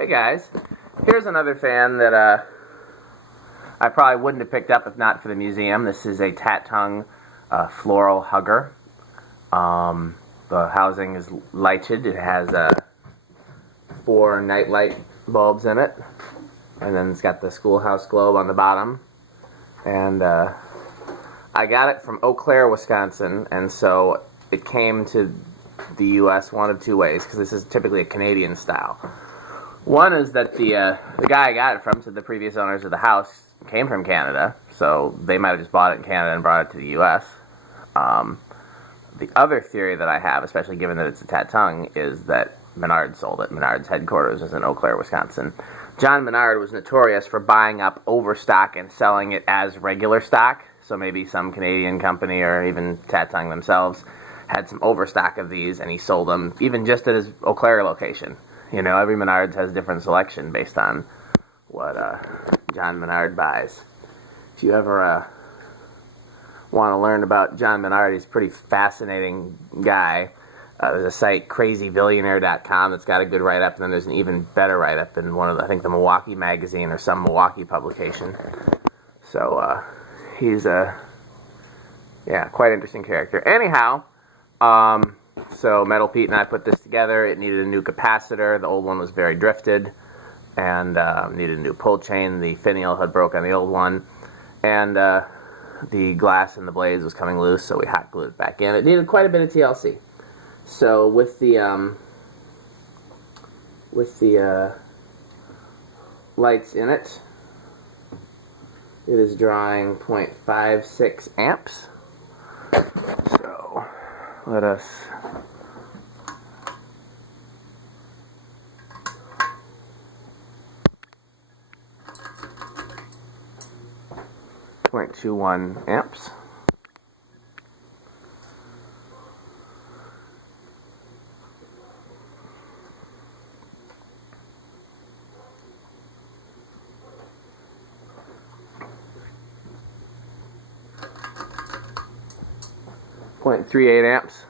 Hey guys, here's another fan that I probably wouldn't have picked up if not for the museum. This is a Tatung floral hugger. The housing is lighted. It has 4 nightlight bulbs in it, and then it's got the schoolhouse globe on the bottom. And I got it from Eau Claire, Wisconsin, and so it came to the U.S. one of two ways, because this is typically a Canadian style. One is that the guy I got it from said the previous owners of the house came from Canada, so they might have just bought it in Canada and brought it to the U.S. The other theory that I have, especially given that it's a Tatung, is that Menard sold it. Menard's headquarters is in Eau Claire, Wisconsin. John Menard was notorious for buying up overstock and selling it as regular stock, so maybe some Canadian company or even Tatung themselves had some overstock of these, and he sold them even just at his Eau Claire location. You know, every Menards has different selection based on what John Menard buys. If you ever want to learn about John Menard, he's a pretty fascinating guy. There's a site, crazybillionaire.com, that's got a good write-up, and then there's an even better write-up in one of the, I think, the Milwaukee magazine or some Milwaukee publication. So he's a quite interesting character. Anyhow, so Metal Pete and I put this together. It needed a new capacitor. The old one was very drifted and needed a new pull chain. The finial had broke on the old one, and the glass in the blades was coming loose, so we hot glued it back in. It needed quite a bit of TLC. So with the lights in it, it is drawing 0.56 amps. So let us .21 amps. .38 amps.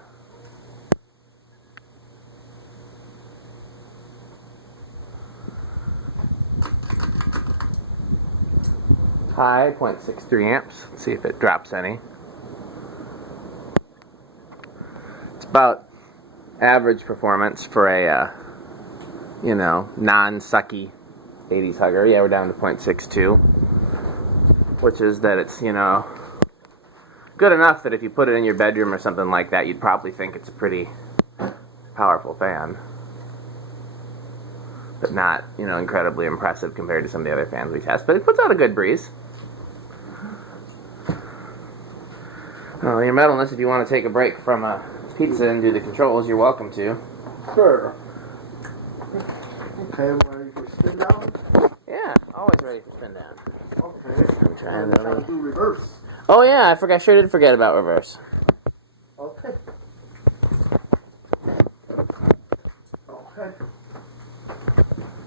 High, 0.63 amps. Let's see if it drops any. It's about average performance for a, non-sucky 80s hugger. Yeah, we're down to 0.62, which is that it's, good enough that if you put it in your bedroom or something like that, you'd probably think it's a pretty powerful fan. But not, incredibly impressive compared to some of the other fans we test. But it puts out a good breeze. Well, your metalness, if you want to take a break from pizza and do the controls, you're welcome to. Sure. Okay, I'm ready for spin down? Yeah, always ready for spin down. Okay. I'm trying to do reverse. Oh yeah, I sure did forget about reverse. Okay. Okay.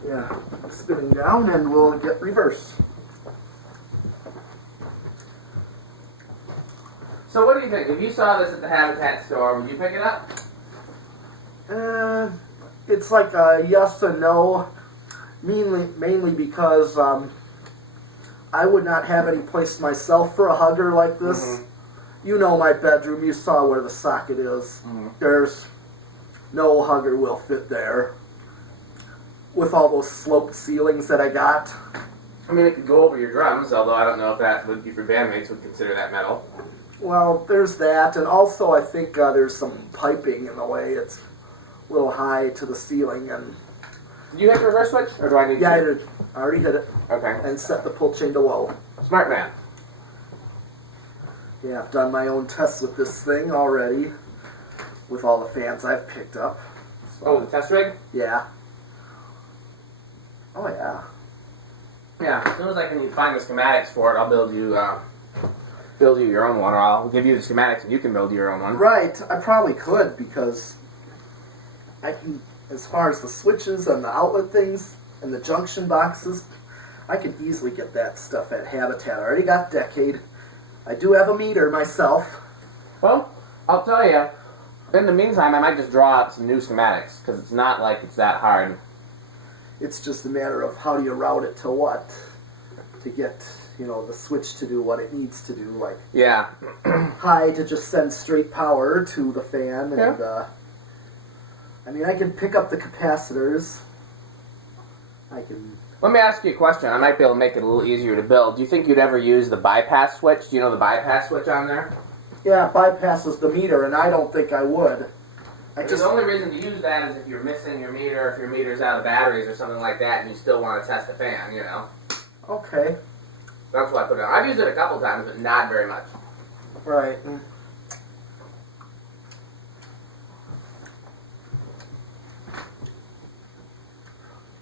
Yeah, spinning down and we'll get reverse. So what do you think? If you saw this at the Habitat store, would you pick it up? It's like a yes and no, mainly because I would not have any place myself for a hugger like this. Mm-hmm. You know my bedroom, you saw where the socket is. Mm-hmm. There's no hugger will fit there. With all those sloped ceilings that I got. I mean, it could go over your drums, although I don't know if that would be for bandmates would consider that metal. Well, there's that, and also I think there's some piping in the way. It's a little high to the ceiling. And did you hit the reverse switch, or do I need to? Yeah, I did. I already hit it. Okay. And set the pull chain to low. Smart man. Yeah, I've done my own tests with this thing already, with all the fans I've picked up. So, oh, the test rig? Yeah. Oh, yeah. Yeah, as soon as I can find the schematics for it, I'll build you your own one, or I'll give you the schematics and you can build your own one. Right, I probably could, because I can, as far as the switches and the outlet things and the junction boxes, I could easily get that stuff at Habitat. I already got Decade. I do have a meter myself. Well, I'll tell you, in the meantime, I might just draw up some new schematics, because it's not like it's that hard. It's just a matter of how do you route it to what to get, the switch to do what it needs to do, like Yeah. high to just send straight power to the fan, and Yeah. I can pick up the capacitors. Let me ask you a question. I might be able to make it a little easier to build. Do you think you'd ever use the bypass switch? Do you know the bypass switch on there? Yeah, it bypasses the meter, and I don't think I would. The only reason to use that is if you're missing your meter, if your meter's out of batteries or something like that, and you still want to test the fan, Okay. That's why I put it on. I've used it a couple times, but not very much. Right.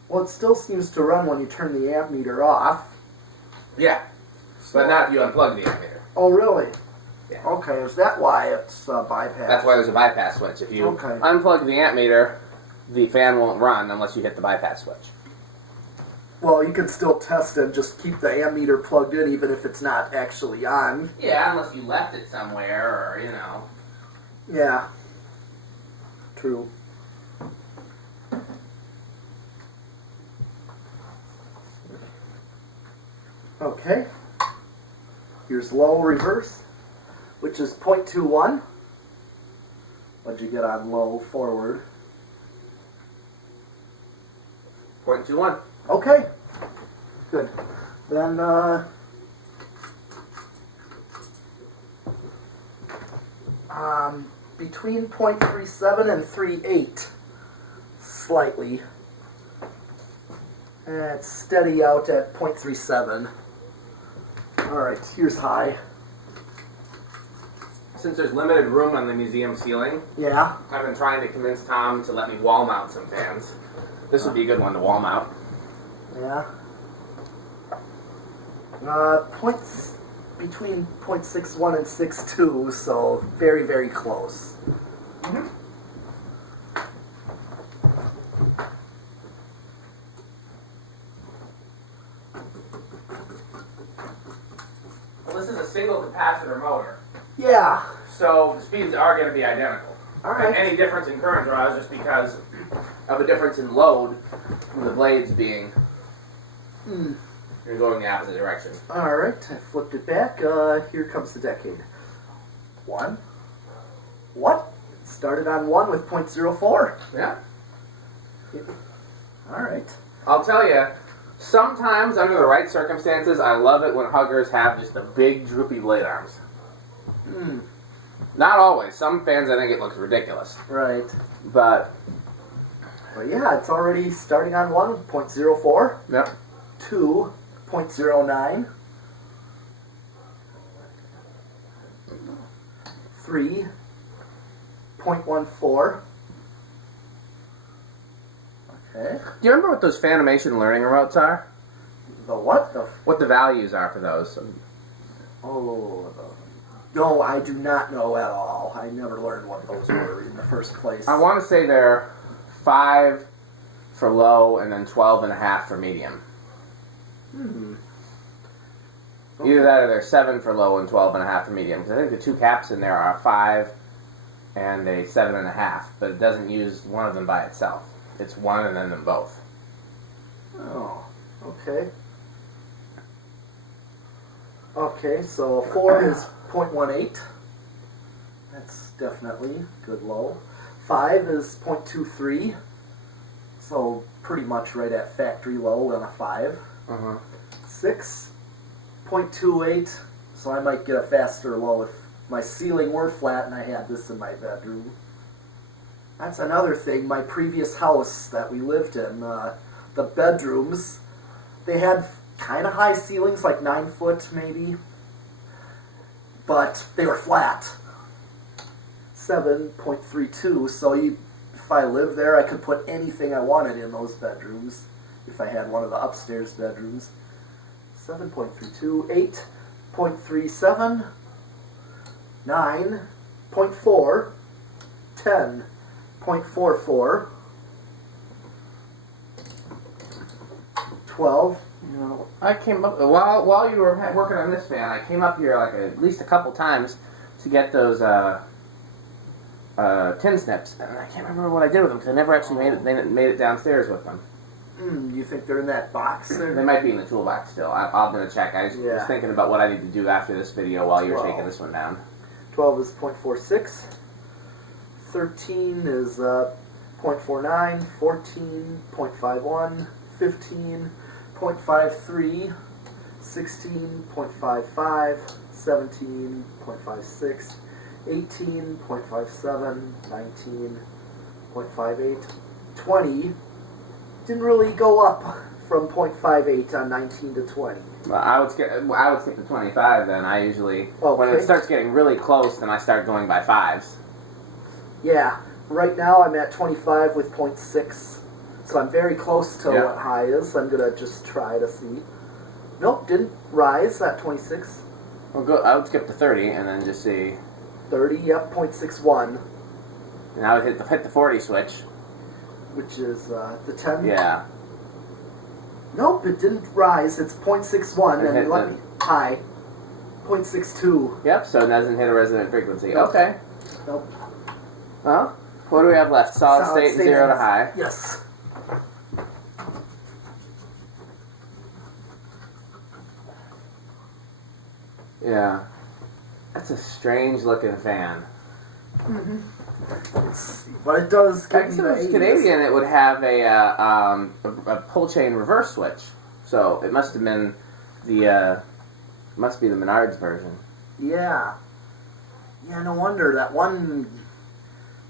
Well, it still seems to run when you turn the amp meter off. Yeah. But not if you unplug the amp meter. Oh, really? Yeah. Okay, is that why it's bypassed? That's why there's a bypass switch. If you unplug the amp meter, the fan won't run unless you hit the bypass switch. Well, you can still test and just keep the ammeter plugged in even if it's not actually on. Yeah, unless you left it somewhere or, Yeah. True. Okay. Here's low reverse, which is 0.21. What'd you get on low forward? 0.21. Okay. Good. Then, between 0.37 and 3.8, slightly. And it's steady out at 0.37. Alright, here's high. Since there's limited room on the museum ceiling, Yeah. I've been trying to convince Tom to let me wall mount some fans. This would be a good one to wall mount. Yeah. Points between 0.61 and 6.2, so very, very close. Mm-hmm. Well, this is a single capacitor motor, Yeah. so the speeds are going to be identical. Alright. And any difference in current draw is just because of a difference in load from the blades being you're going the opposite direction. Alright, I flipped it back. Here comes the decade. 1. What? It started on 1 with 0.04. Yeah. Alright. I'll tell you, sometimes under the right circumstances, I love it when huggers have just the big droopy blade arms. Not always. Some fans, I think it looks ridiculous. Right. But yeah, it's already starting on 1 with 0.04. Yep. 2, 0.09. 3, 0.14. Okay. Do you remember what those Fanimation learning remotes are? The what? What the values are for those? No, I do not know at all. I never learned what those were in the first place. I want to say they're 5 for low and then 12.5 for medium. Either that or they're 7 for low and 12.5 for medium. Because I think the two caps in there are 5 and a 7.5, but it doesn't use one of them by itself. It's one and then them both. Oh, okay. Okay, so 4 is 0.18. That's definitely good low. 5 is 0.23. So pretty much right at factory low on a 5. 6, 0.28. So I might get a faster low if my ceiling were flat and I had this in my bedroom. That's another thing. My previous house that we lived in, the bedrooms, they had kind of high ceilings, like 9 foot maybe, but they were flat. 7.32, so if I lived there, I could put anything I wanted in those bedrooms, if I had one of the upstairs bedrooms. 7.32, 8.37, 9.4, 10.44, 12. I came up while you were working on this fan. I came up here like at least a couple times to get those tin snips, and I can't remember what I did with them because I never actually made it downstairs with them. You think they're in that box there? They might be in the toolbox still. I'm going to check. I was thinking about what I need to do after this video while you're taking this one down. 12 is 0.46. 13 is 0.49. 14, 0.51. 15, 0.53. 16, 0.55. 17, 0.56. 18, 0.57. 19, 0.58. 20 didn't really go up from 0.58 on 19 to 20. Well, I would skip to 25 then. I usually, when it starts getting really close, then I start going by fives. Yeah, right now I'm at 25 with 0.6, so I'm very close to what high is. I'm going to just try to see. Nope, didn't rise at 26. Well, I would skip to 30 and then just see. 30, yep, 0.61. And I would hit the 40 switch. Which is the 10? Yeah. Nope, it didn't rise. It's 0.61, and let me... High. 0.62. Yep, so it doesn't hit a resonant frequency. Nope. Okay. Nope. Well, what do we have left? Solid state and 0 to high. Yes. Yeah. That's a strange looking fan. Mm-hmm. But it does give if it was Canadian, it would have a pull chain reverse switch. So it must have been must be the Menards version. Yeah. Yeah, no wonder. That one,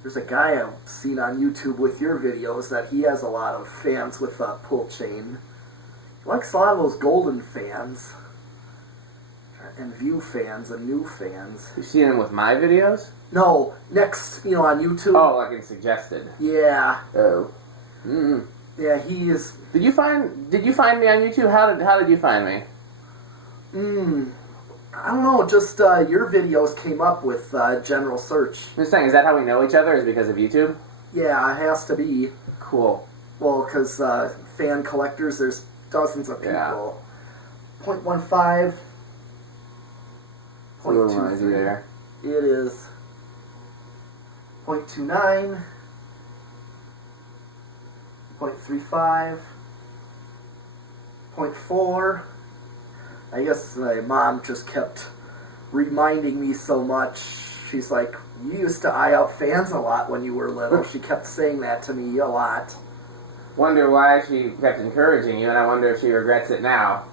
there's a guy I've seen on YouTube with your videos that he has a lot of fans with a pull chain. He likes a lot of those golden fans. And view fans and new fans. You've seen him with my videos? No, next, on YouTube. Oh, like in suggested. Yeah. Oh. Mm. Yeah, he is. Did you find me on YouTube? How did you find me? I don't know. Just your videos came up with general search. I'm just saying, is that how we know each other? Is because of YouTube? Yeah, it has to be. Cool. Well, because fan collectors, there's dozens of people. Yeah. 0.15. It's a little noisy there. It is 0.29, 0.35, 0.4. I guess my mom just kept reminding me so much. She's like, you used to eye out fans a lot when you were little. She kept saying that to me a lot. Wonder why she kept encouraging you, and I wonder if she regrets it now.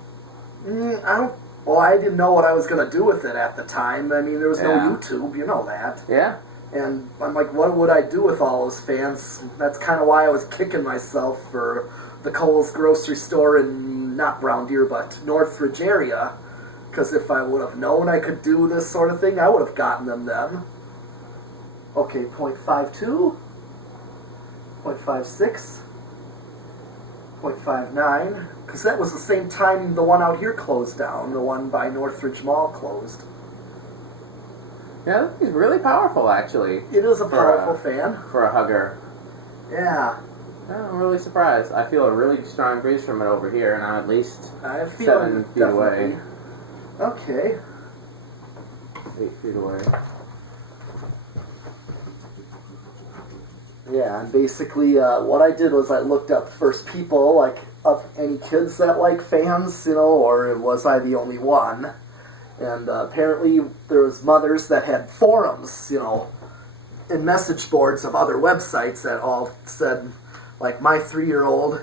Well, I didn't know what I was going to do with it at the time. I mean, there was no YouTube, you know that. Yeah. And I'm like, what would I do with all those fans? That's kind of why I was kicking myself for the Kohl's grocery store in, not Brown Deer, but Northridge area. Because if I would have known I could do this sort of thing, I would have gotten them then. Okay, 0.52, 0.56, 0.59, because that was the same time the one out here closed down. The one by Northridge Mall closed. Yeah, he's really powerful, actually. It is a powerful fan. For a hugger. Yeah. I'm really surprised. I feel a really strong breeze from it over here, and I'm at least I feel 7 feet away. Okay. 8 feet away. Yeah, and basically what I did was I looked up first people, like, of any kids that like fans, or was I the only one? And apparently there was mothers that had forums, and message boards of other websites that all said, like, my 3-year-old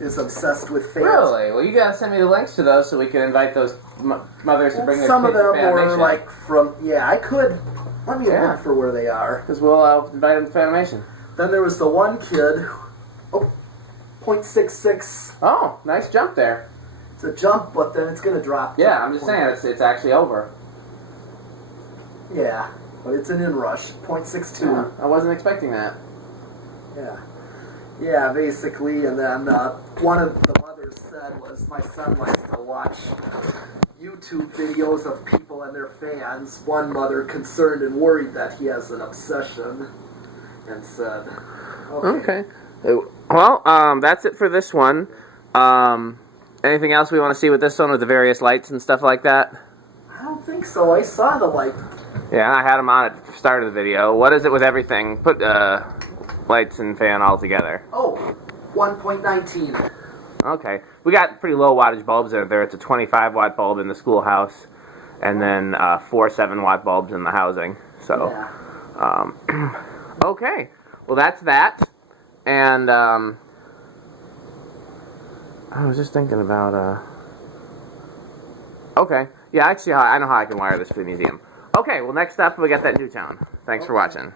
is obsessed with fans. Really? Well, you gotta send me the links to those so we can invite those mothers to bring their Some kids of them to Fan were, Nation. like, from, I could, let me look for where they are. Because we'll invite them to Fanimation. Then there was the one kid, 0.66. Oh, nice jump there. It's a jump, but then it's going to drop. Yeah, I'm just saying, it's actually over. Yeah, but it's an inrush, 0.62. Yeah, I wasn't expecting that. Yeah. Yeah, basically, and then one of the mothers said was, my son likes to watch YouTube videos of people and their fans. One mother concerned and worried that he has an obsession, and said, okay. Well, that's it for this one. Anything else we want to see with this one with the various lights and stuff like that? I don't think so. I saw the light. Yeah, I had them on at the start of the video. What is it with everything? Put lights and fan all together. Oh, 1.19. Okay. We got pretty low wattage bulbs there. It's a 25 watt bulb in the schoolhouse, and then 4 7-watt bulbs in the housing. So, Yeah. Okay. Well, that's that. And I was just thinking about. Okay. Yeah, actually, I know how I can wire this for the museum. Okay. Well, next up we got that Newtown. Thanks for watching.